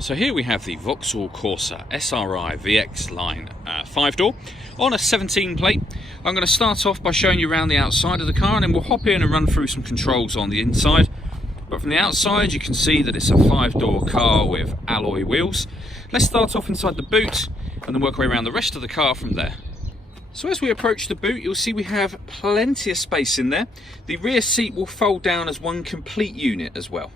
So here we have the Vauxhall Corsa SRI VX line 5-door on a 17 plate. I'm going to start off by showing you around the outside of the car, and then we'll hop in and run through some controls on the inside. But from the outside you can see that it's a 5-door car with alloy wheels. Let's start off inside the boot and then work our way around the rest of the car from there. So as we approach the boot, you'll see we have plenty of space in there. The rear seat will fold down as one complete unit as well.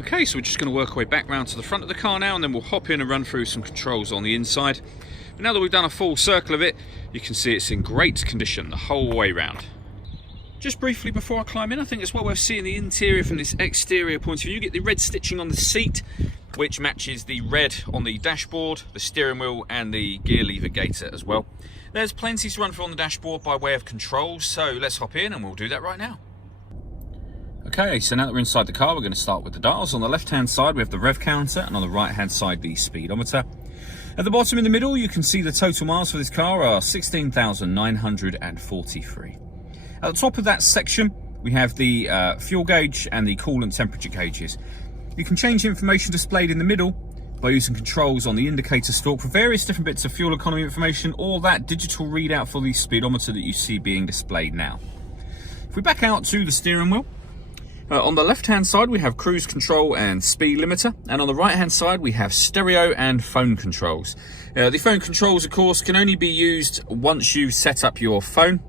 Okay, so we're just going to work our way back round to the front of the car now, and then we'll hop in and run through some controls on the inside. But now that we've done a full circle of it, you can see it's in great condition the whole way round. Just briefly before I climb in, I think it's well worth seeing the interior from this exterior point of view. You get the red stitching on the seat, which matches the red on the dashboard, the steering wheel and the gear lever gaiter as well. There's plenty to run through on the dashboard by way of controls, so let's hop in and we'll do that right now. Okay, so now that we're inside the car, we're going to start with the dials. On the left-hand side, we have the rev counter, and on the right-hand side, the speedometer. At the bottom in the middle, you can see the total miles for this car are 16,943. At the top of that section, we have the fuel gauge and the coolant temperature gauges. You can change the information displayed in the middle by using controls on the indicator stalk for various different bits of fuel economy information, or that digital readout for the speedometer that you see being displayed now. If we back out to the steering wheel, on the left-hand side we have cruise control and speed limiter, and on the right-hand side we have stereo and phone controls. The phone controls, of course, can only be used once you've set up your phone,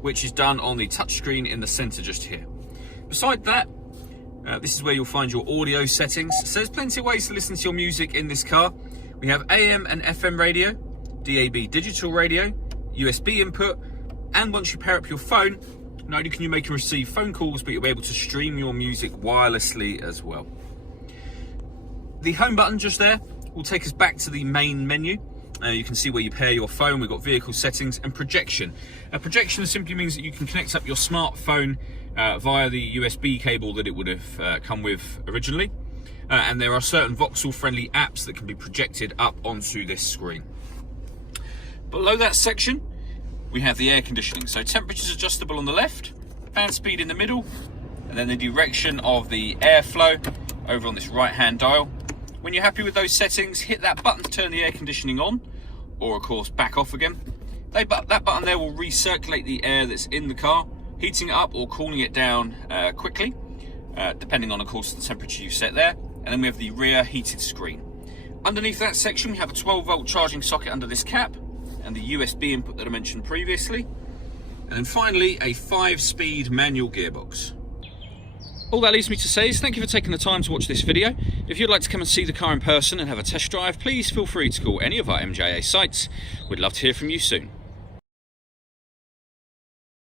which is done on the touchscreen in the centre just here. Beside that, this is where you'll find your audio settings. So there's plenty of ways to listen to your music in this car. We have AM and FM radio, DAB digital radio, USB input, and once you pair up your phone, not only can you make and receive phone calls, but you'll be able to stream your music wirelessly as well. The home button just there will take us back to the main menu. You can see where you pair your phone. We've got vehicle settings and projection. Projection simply means that you can connect up your smartphone via the USB cable that it would have come with originally. And there are certain Vauxhall friendly apps that can be projected up onto this screen. Below that section, we have the air conditioning. So temperatures adjustable on the left, fan speed in the middle, and then the direction of the airflow over on this right hand dial. When you're happy with those settings, hit that button to turn the air conditioning on, or of course back off again. That button there will recirculate the air that's in the car, heating it up or cooling it down quickly, depending on of course the temperature you set there. And then we have the rear heated screen. Underneath that section we have a 12-volt charging socket under this cap, and the USB input that I mentioned previously. And then finally, a 5-speed manual gearbox. All that leaves me to say is thank you for taking the time to watch this video. If you'd like to come and see the car in person and have a test drive, please feel free to call any of our MJA sites. We'd love to hear from you soon.